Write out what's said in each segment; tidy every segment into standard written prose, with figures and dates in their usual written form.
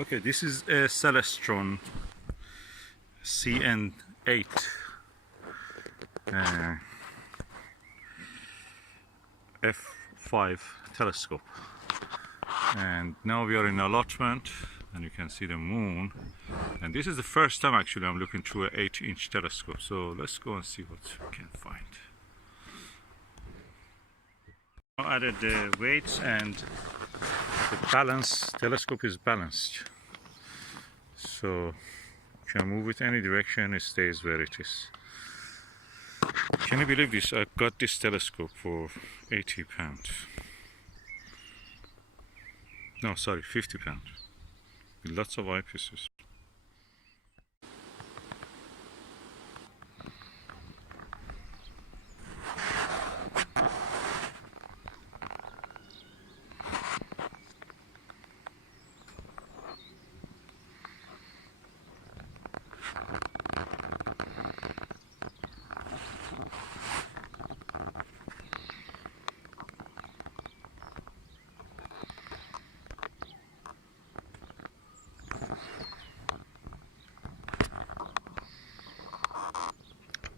Okay, this is a Celestron C8-N F5 telescope, and now we are in allotment and you can see the moon, and this is the first time actually I'm looking through an 8-inch telescope, so let's go and see what we can find. I added the weights and the balance. Telescope is balanced, so you can move it any direction, it stays where it is. Can you believe this? I got this telescope for £80. No, sorry, £50. With lots of eyepieces.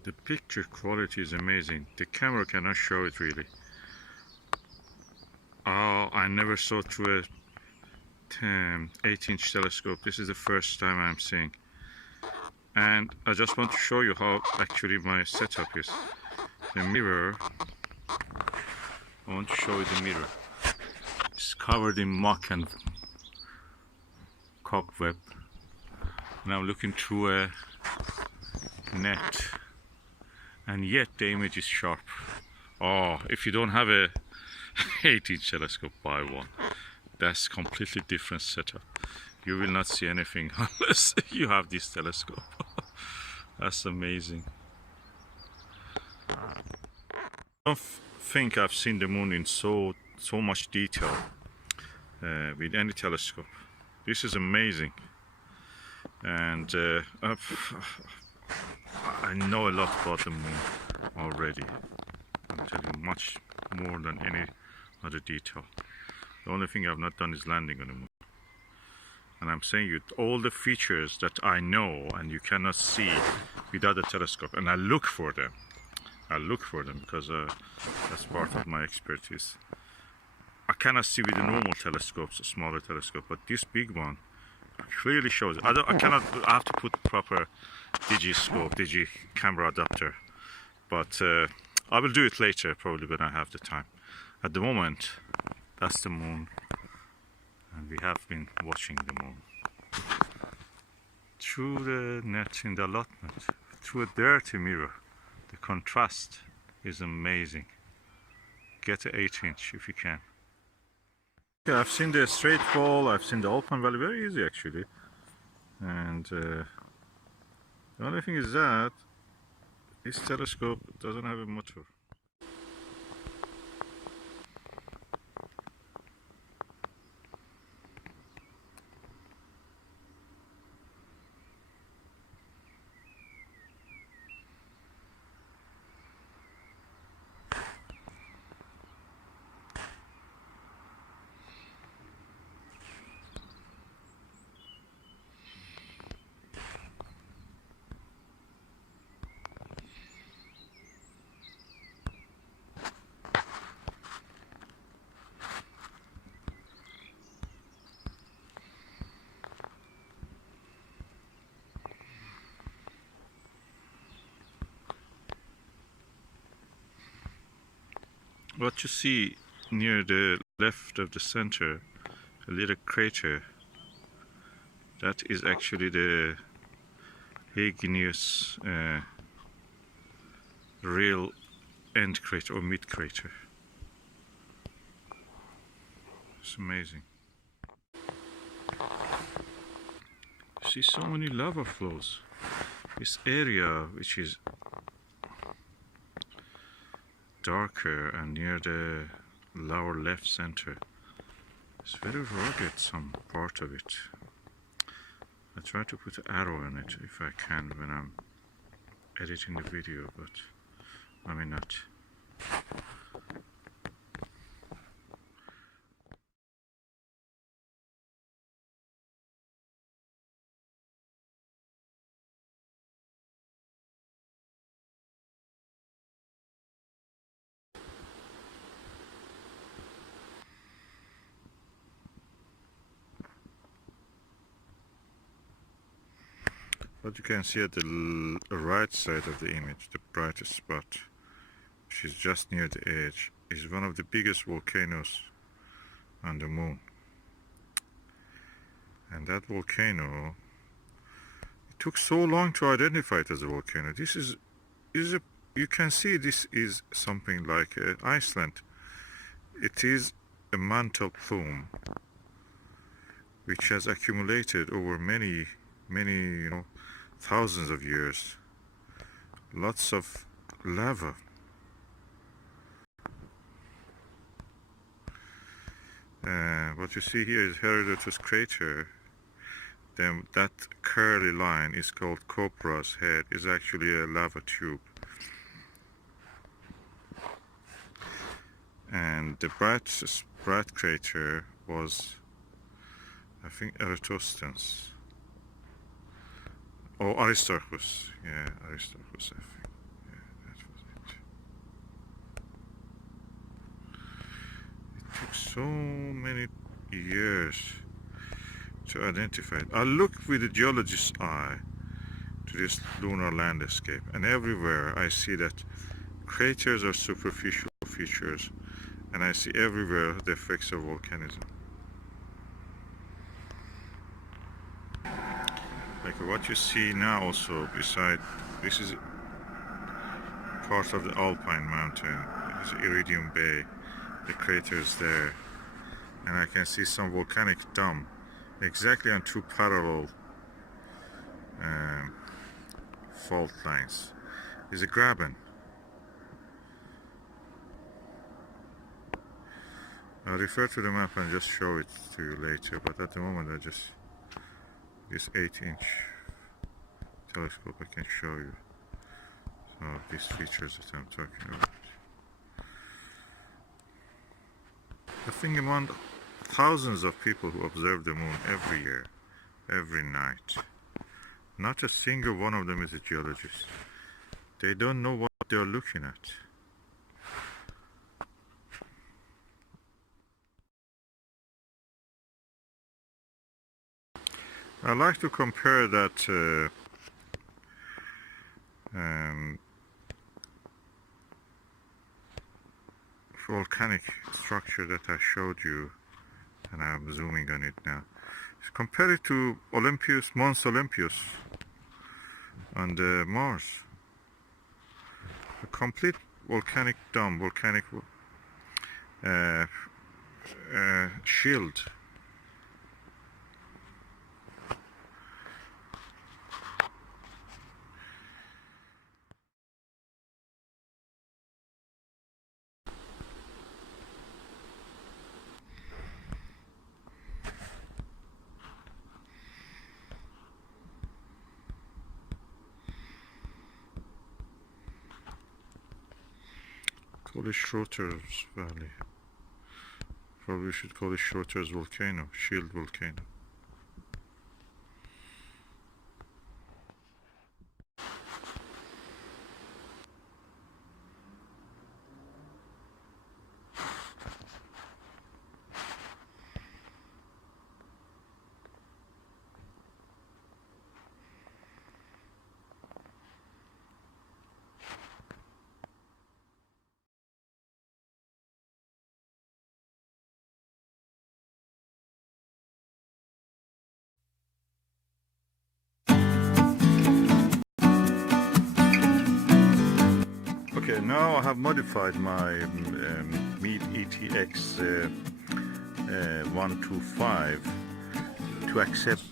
The picture quality is amazing. The camera cannot show it really. Oh, I never saw through a 8-inch telescope. This is the first time I'm seeing. And I just want to show you how actually my setup is. The mirror, I want to show you the mirror. It's covered in muck and cobweb. And I'm looking through a net. And yet the image is sharp. Oh, if you don't have a 8-inch telescope, buy one. That's completely different setup. You will not see anything unless you have this telescope. That's amazing. I don't think I've seen the moon in so much detail with any telescope. This is amazing, and I know a lot about the moon already. I'll tell you much more than any other detail. The only thing I've not done is landing on the moon. And I'm saying you all the features that I know and you cannot see without a telescope. And I look for them. I look for them because that's part of my expertise. I cannot see with the normal telescopes, a smaller telescope, but this big one clearly shows. I have to put proper digi camera adapter, but I will do it later, probably when I have the time. At the moment, that's the moon, and we have been watching the moon through the net in the allotment, through a dirty mirror. The contrast is amazing. Get an 8-inch if you can. Yeah, I've seen the straight wall, I've seen the open valley, very easy actually. And the only thing is that this telescope doesn't have a motor. What you see near the left of the center, a little crater, that is actually the igneous real end crater or mid crater. It's amazing. You see so many lava flows. This area, which is darker and near the lower left center, it's very rugged, some part of it. I try to put an arrow in it if I can when I'm editing the video, but I may not. What you can see at the right side of the image, the brightest spot, which is just near the edge, is one of the biggest volcanoes on the moon. And that volcano, it took so long to identify it as a volcano. This is a, you can see this is something like Iceland. It is a mantle plume which has accumulated over many, thousands of years. Lots of lava. What you see here is Herodotus crater. Then that curly line is called Cobra's head, is actually a lava tube. And the bright crater was, I think, Eratosthenes. Oh, Aristarchus. Yeah, Aristarchus, I think. Yeah, that was it. It took so many years to identify it. I look with a geologist's eye to this lunar landscape, and everywhere I see that craters are superficial features, and I see everywhere the effects of volcanism. Like what you see now also beside, this is part of the Alpine mountain. This is Iridium Bay, the crater is there, and I can see some volcanic dome exactly on two parallel fault lines. There's a graben. I'll refer to the map and just show it to you later, but at the moment I just, this 8-inch telescope, I can show you some of these features that I'm talking about. I think among thousands of people who observe the moon every year, every night, not a single one of them is a geologist. They don't know what they're looking at. I like to compare that volcanic structure that I showed you, and I'm zooming on it now. Compare it to Olympus, Mons Olympus on the Mars. A complete volcanic dome, volcanic shield. Call it Schroter's Valley. Probably should call it Schroter's Volcano, Shield Volcano. Okay, now I have modified my Meade ETX 125 to accept